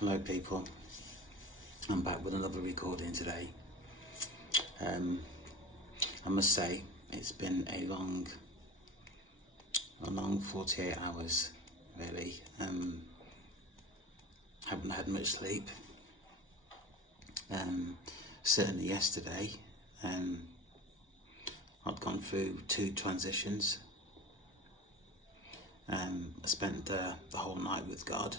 Hello people, I'm back with another recording today. I must say it's been a long 48 hours really. Haven't had much sleep. Certainly yesterday I'd gone through 2 transitions. I spent the whole night with God,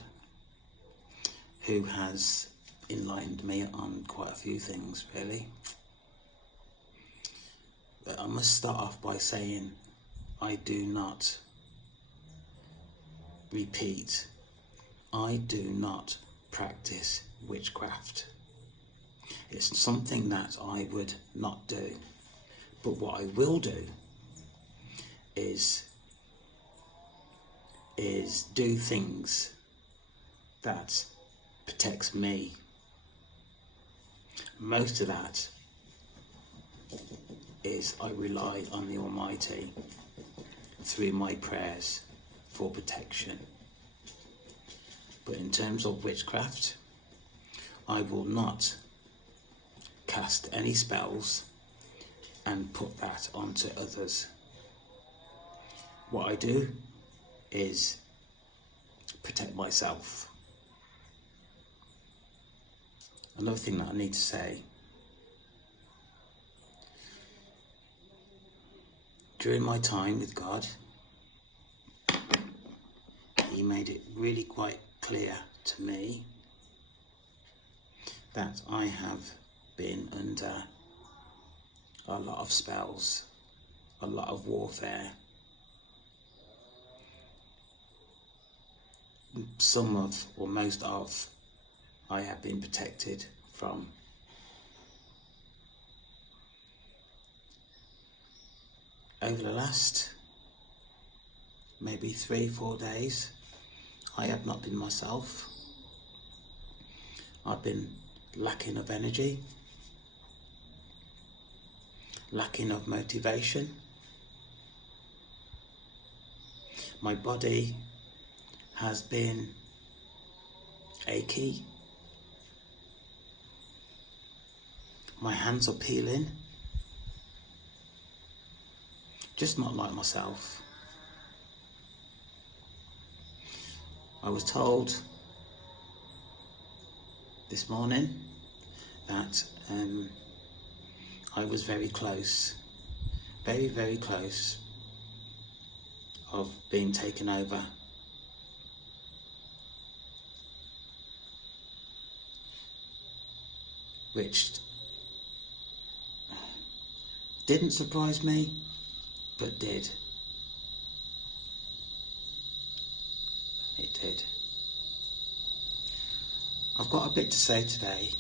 who has enlightened me on quite a few things really. But I must start off by saying I do not practice witchcraft. It's something that I would not do. But what I will do is do things that protects me. Most of that is I rely on the Almighty through my prayers for protection. But in terms of witchcraft, I will not cast any spells and put that onto others. What I do is protect myself. Another thing that I need to say, during my time with God, He made it really quite clear to me that I have been under a lot of spells, a lot of warfare. Some of, or most of, I have been protected from. Over the last maybe 3-4 days, I have not been myself. I've been lacking of energy, lacking of motivation. My body has been achy. My hands are peeling. Just not like myself. I was told this morning that I was very close, very close of being taken over. Which didn't surprise me, but did. It did. I've got a bit to say today.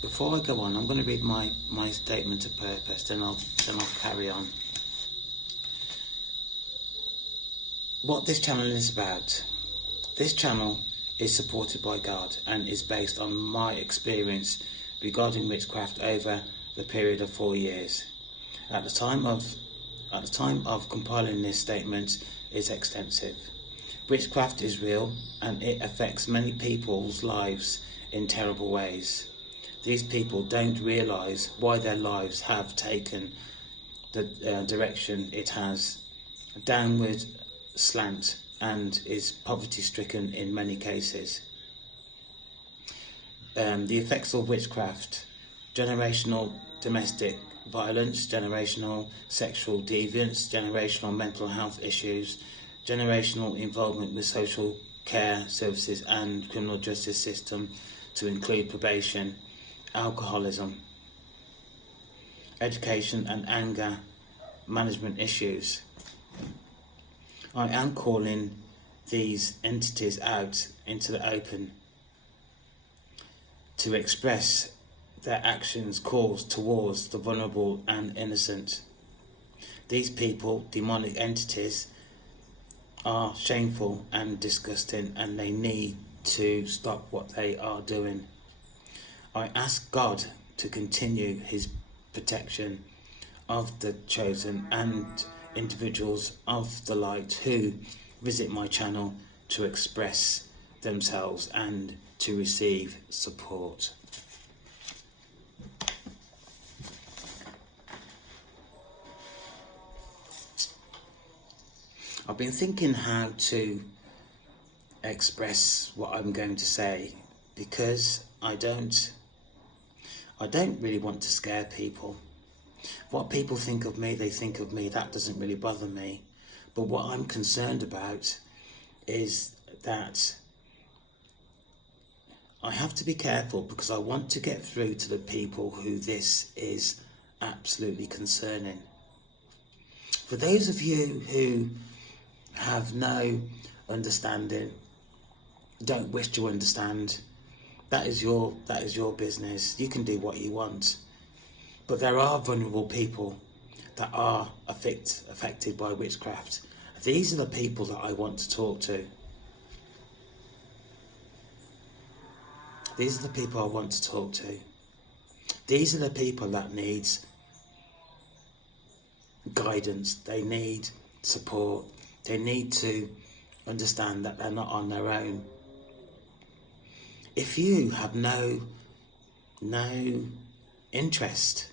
Before I go on, I'm going to read my statement of purpose, then I'll carry on. What this channel is about. This channel is supported by God and is based on my experience regarding witchcraft over the period of 4 years. At the time of compiling this statement is extensive. Witchcraft is real and it affects many people's lives in terrible ways. These people don't realise why their lives have taken the direction it has, a downward slant, and is poverty stricken in many cases. The effects of witchcraft: generational domestic violence, generational sexual deviance, generational mental health issues, generational involvement with social care services and criminal justice system to include probation, alcoholism, education and anger management issues. I am calling these entities out into the open to express their actions caused towards the vulnerable and innocent. These people, demonic entities, are shameful and disgusting, and they need to stop what they are doing. I ask God to continue His protection of the chosen and individuals of the light who visit my channel to express themselves and to receive support. I've been thinking how to express what I'm going to say, because I don't really want to scare people. What people think of me, they think of me. That doesn't really bother me. But what I'm concerned about is that I have to be careful, because I want to get through to the people who this is absolutely concerning. For those of you who have no understanding, don't wish to understand, that is your business. You can do what you want. But there are vulnerable people that are affected by witchcraft. These are the people that I want to talk to. These are the people I want to talk to. These are the people that need guidance. They need support. They need to understand that they're not on their own. If you have no interest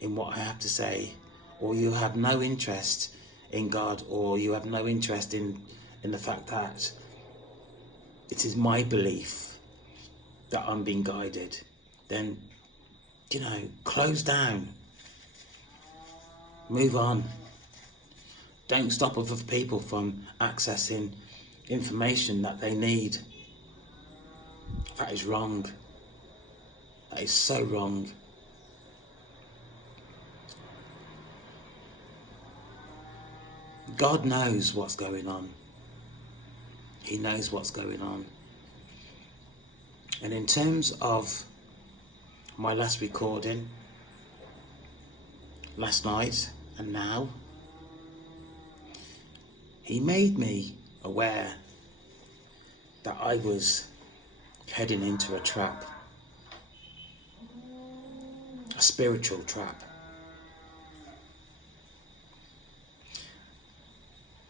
in what I have to say, or you have no interest in God, or you have no interest in the fact that it is my belief that I'm being guided, then, close down. Move on. Don't stop other people from accessing information that they need. That is wrong. That is so wrong. God knows what's going on. He knows what's going on. And in terms of my last recording, last night and now, he made me aware that I was heading into a trap, a spiritual trap.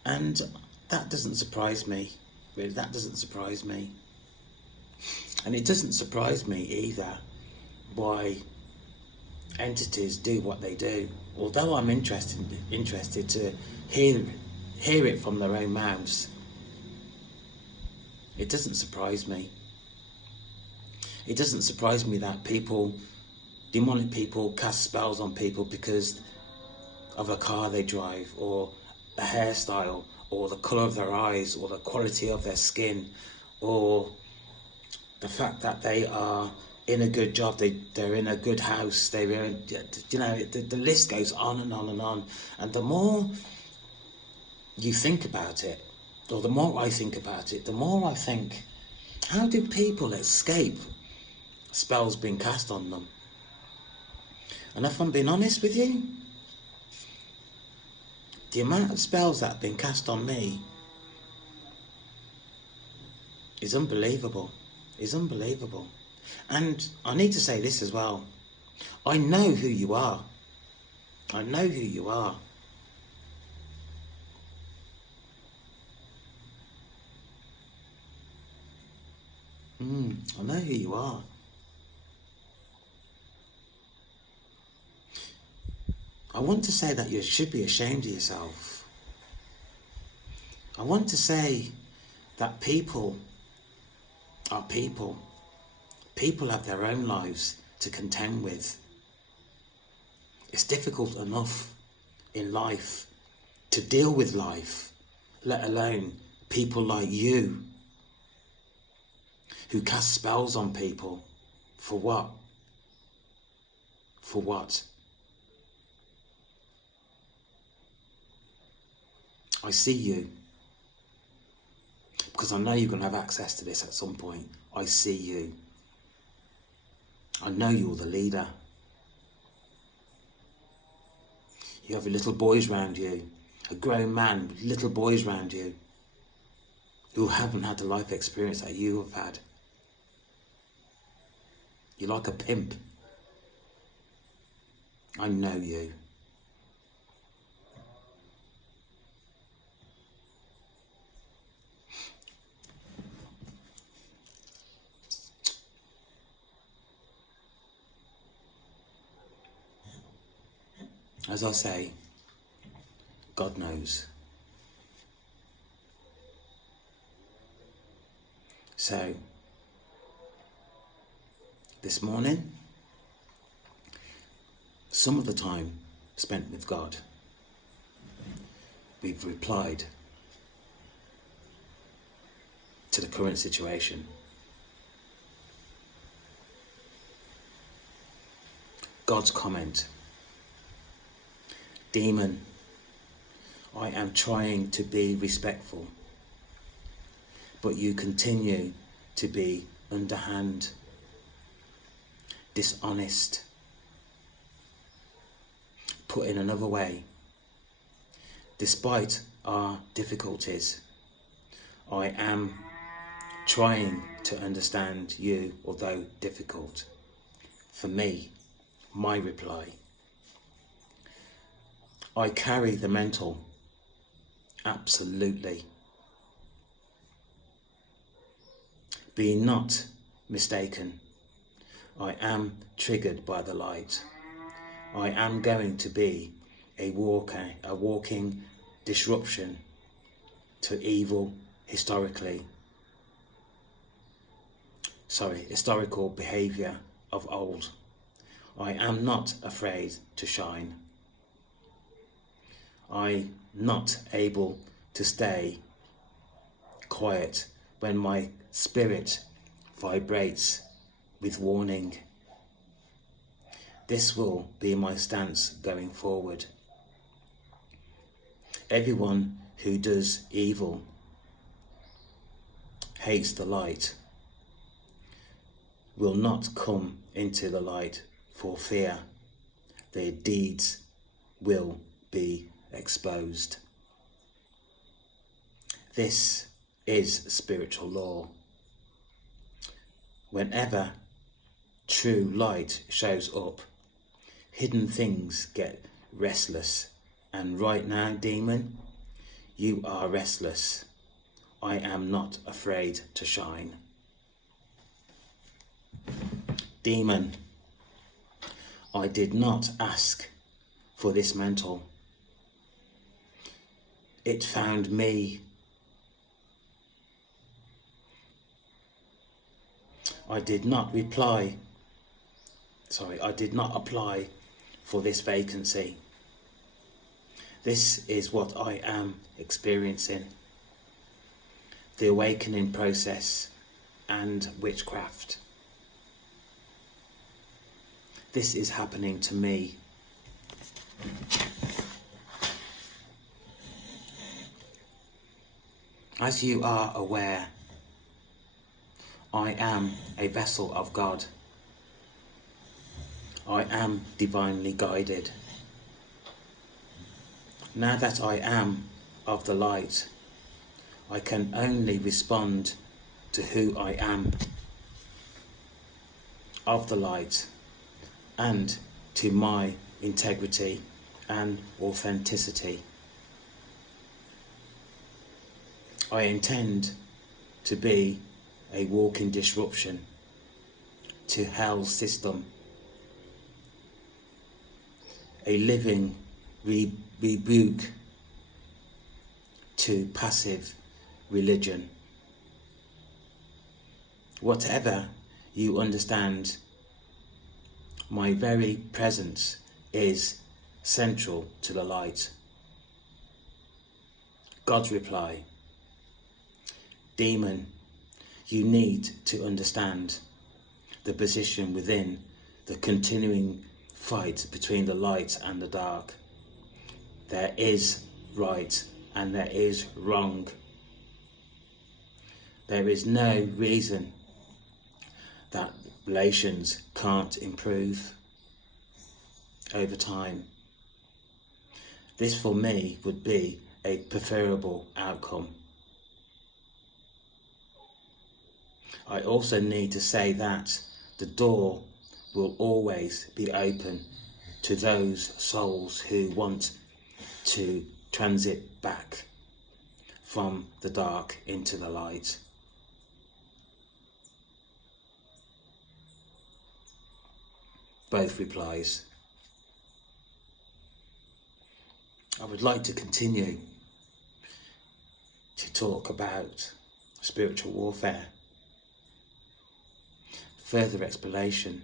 And that doesn't surprise me, really. That doesn't surprise me. And it doesn't surprise me either why entities do what they do. Although I'm interested to hear it from their own mouths, it doesn't surprise me. It doesn't surprise me that demonic people cast spells on people because of a car they drive, or a hairstyle, or the colour of their eyes, or the quality of their skin, or the fact that they are in a good job, they're in a good house, the list goes on and on and on. And the more you think about it, or the more I think about it, the more I think, how do people escape spells being cast on them? And if I'm being honest with you, the amount of spells that have been cast on me is unbelievable. Is unbelievable. And I need to say this as well. I know who you are. I know who you are. I know who you are. I want to say that you should be ashamed of yourself. I want to say that people are people. People have their own lives to contend with. It's difficult enough in life to deal with life, let alone people like you who cast spells on people. For what? For what? I see you, because I know you're going to have access to this at some point. I see you. I know you're the leader. You have little boys round you, a grown man with little boys round you who haven't had the life experience that you have had. You're like a pimp. I know you. As I say, God knows. So, this morning, some of the time spent with God, we've replied to the current situation. God's comment: demon, I am trying to be respectful, but you continue to be underhand, dishonest. Put in another way, despite our difficulties, I am trying to understand you, although difficult. For me, my reply: I carry the mental, absolutely. Be not mistaken, I am triggered by the light. I am going to be a walking disruption to evil historical behaviour of old. I am not afraid to shine. I'm not able to stay quiet when my spirit vibrates with warning. This will be my stance going forward. Everyone who does evil hates the light, will not come into the light for fear their deeds will be exposed. This is spiritual law. Whenever true light shows up, hidden things get restless. And right now, demon, you are restless. I am not afraid to shine. Demon, I did not ask for this mantle. It found me. I did not apply for this vacancy. This is what I am experiencing. The awakening process and witchcraft. This is happening to me. As you are aware, I am a vessel of God. I am divinely guided. Now that I am of the light, I can only respond to who I am of the light and to my integrity and authenticity. I intend to be a walking disruption to hell's system, a living rebuke to passive religion. Whatever you understand, my very presence is central to the light. God's reply: demon, you need to understand the position within the continuing fight between the light and the dark. There is right and there is wrong. There is no reason that relations can't improve over time. This for me would be a preferable outcome. I also need to say that the door will always be open to those souls who want to transit back from the dark into the light. Both replies. I would like to continue to talk about spiritual warfare, further explanation.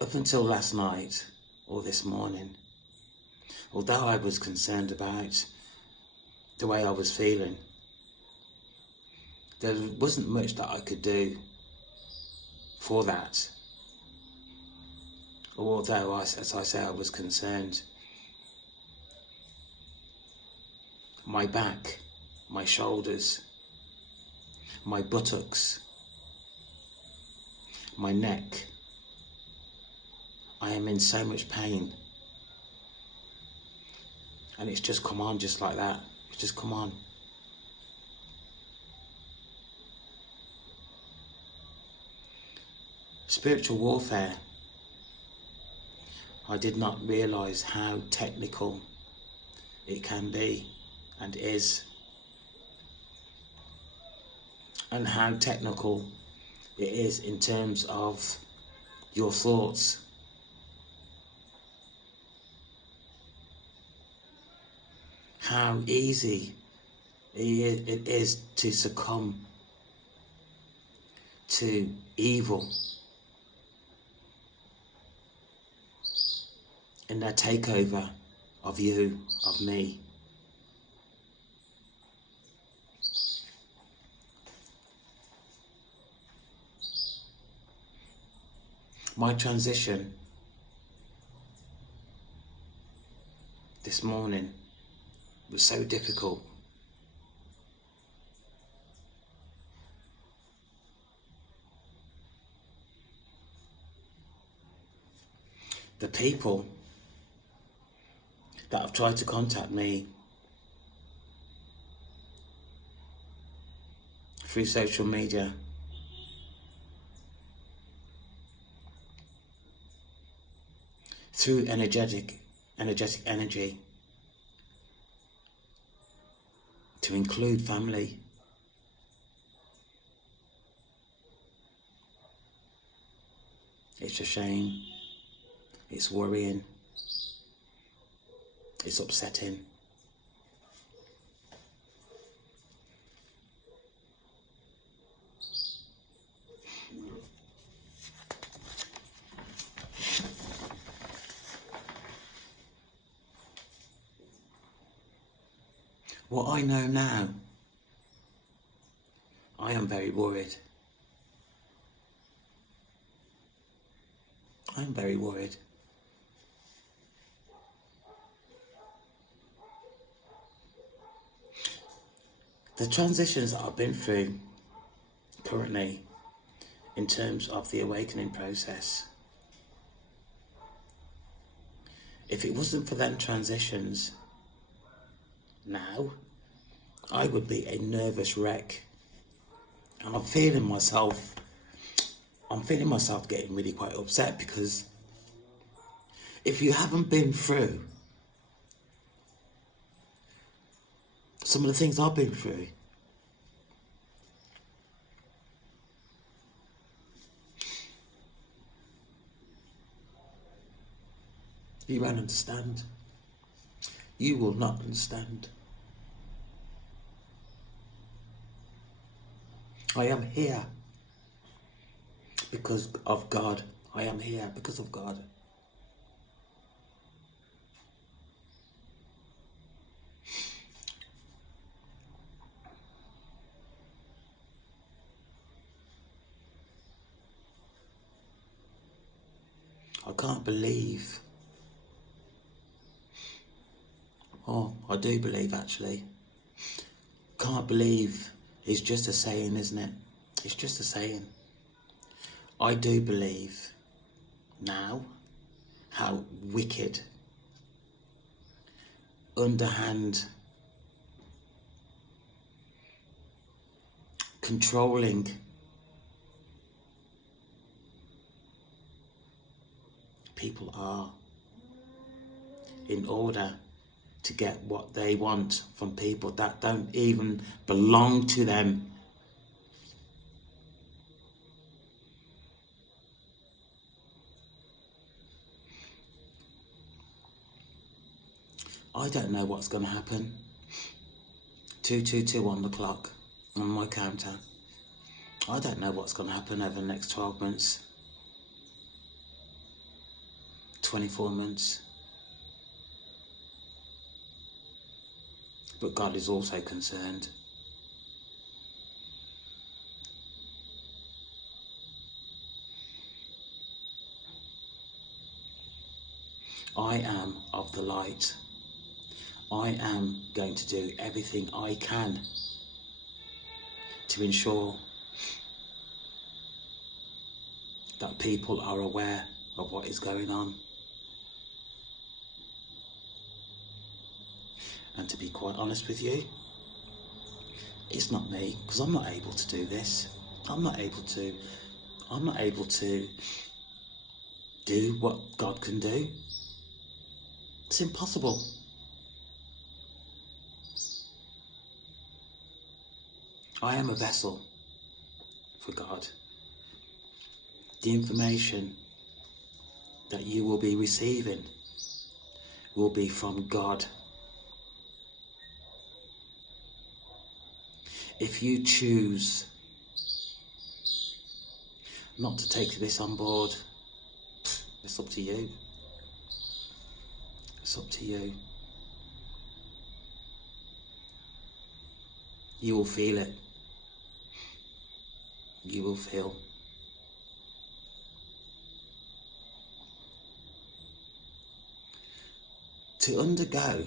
Up until last night or this morning, although I was concerned about the way I was feeling, there wasn't much that I could do for that. Although, as I say, I was concerned. My back, my shoulders, my buttocks, my neck, I am in so much pain. And it's just come on just like that. It's just come on. Spiritual warfare, I did not realise how technical it can be and is, and how technical it is in terms of your thoughts. How easy it is to succumb to evil in their takeover of you, of me. My transition this morning was so difficult. The people that have tried to contact me through social media, through energetic energy, to include family, it's a shame, it's worrying, it's upsetting. What I know now, I am very worried. I'm very worried. The transitions that I've been through currently in terms of the awakening process, if it wasn't for them transitions, now I would be a nervous wreck. And I'm feeling myself getting really quite upset, because if you haven't been through some of the things I've been through, you won't understand. You will not understand. I am here because of God. I am here because of God. I can't believe, I do believe actually. Can't believe is just a saying, isn't it? It's just a saying. I do believe now how wicked, underhand, controlling people are in order to get what they want from people that don't even belong to them. I don't know what's going to happen. 222 on the clock, on my counter. I don't know what's going to happen over the next 12 months, 24 months. But God is also concerned. I am of the light. I am going to do everything I can to ensure that people are aware of what is going on. And to be quite honest with you, it's not me, because I'm not able to do this. I'm not able to do what God can do. It's impossible. I am a vessel for God. The information that you will be receiving will be from God. If you choose not to take this on board, it's up to you. It's up to you. You will feel it. You will feel. To undergo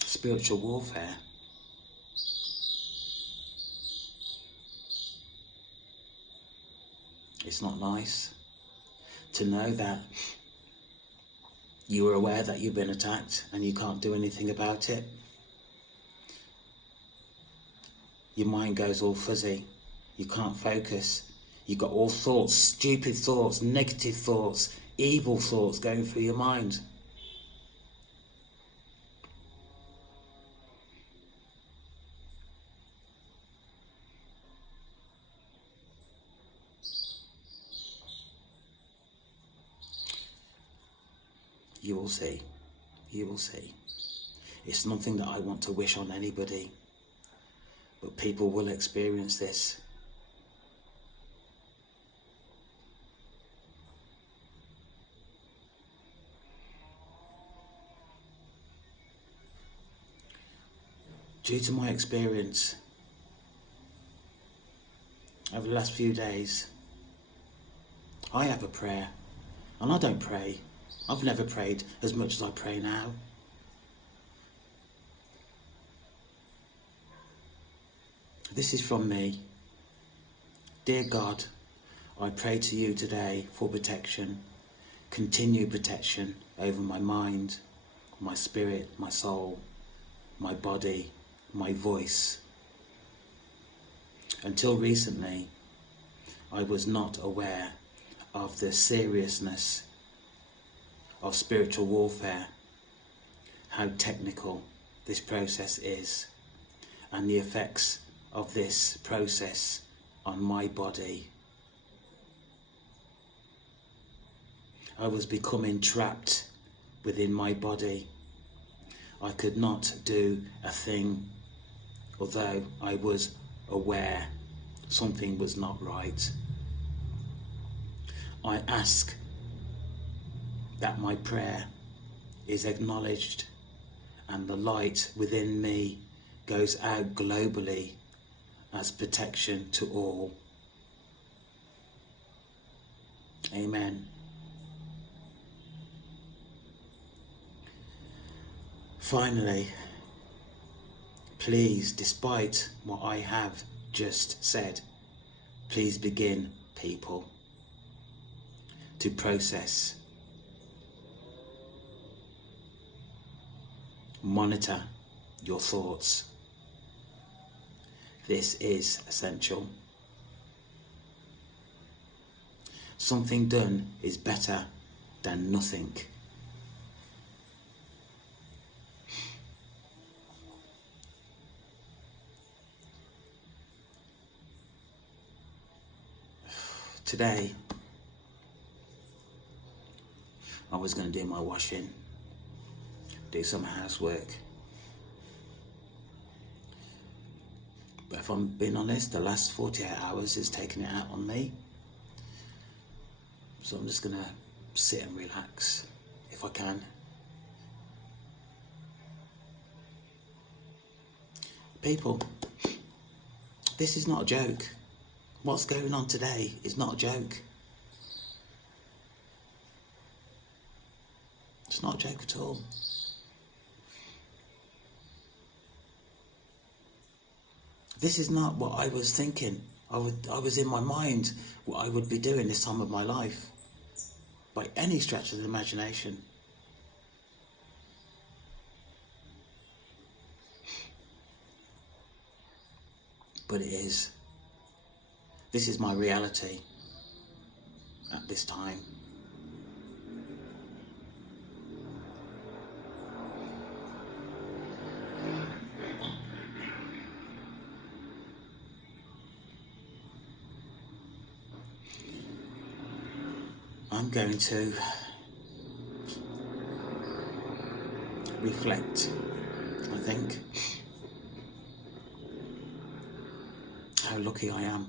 spiritual warfare, it's not nice to know that you are aware that you've been attacked and you can't do anything about it. Your mind goes all fuzzy. You can't focus. You've got all thoughts, stupid thoughts, negative thoughts, evil thoughts going through your mind. You will see. You will see. It's nothing that I want to wish on anybody, but people will experience this. Due to my experience over the last few days, I have a prayer, and I don't pray. I've never prayed as much as I pray now. This is from me. Dear God, I pray to you today for protection, continued protection over my mind, my spirit, my soul, my body, my voice. Until recently, I was not aware of the seriousness of spiritual warfare, how technical this process is, and the effects of this process on my body. I was becoming trapped within my body. I could not do a thing, although I was aware something was not right. I ask that my prayer is acknowledged and the light within me goes out globally as protection to all. Amen. Finally, please, despite what I have just said, please begin, people, to process. Monitor your thoughts. This is essential. Something done is better than nothing. Today, I was going to do my washing, do some housework. But if I'm being honest, the last 48 hours is taking it out on me. So I'm just gonna sit and relax if I can. People, this is not a joke. What's going on today is not a joke. It's not a joke at all. This is not what I was thinking. I was in my mind what I would be doing this time of my life, by any stretch of the imagination. But it is. This is my reality at this time. I'm going to reflect, I think, how lucky I am.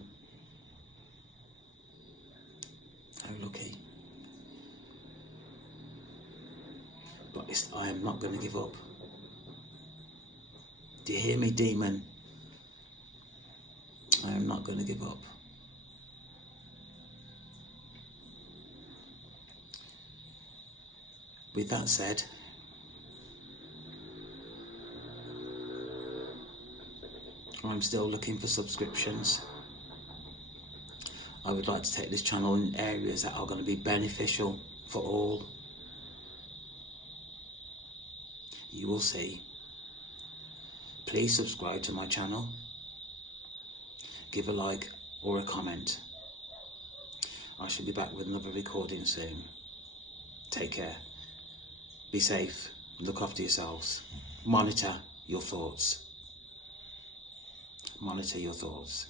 How lucky. But I am not going to give up. Do you hear me, demon? I am not going to give up. With that said, I'm still looking for subscriptions. I would like to take this channel in areas that are going to be beneficial for all. You will see. Please subscribe to my channel. Give a like or a comment. I shall be back with another recording soon. Take care. Be safe. Look after yourselves. Monitor your thoughts. Monitor your thoughts.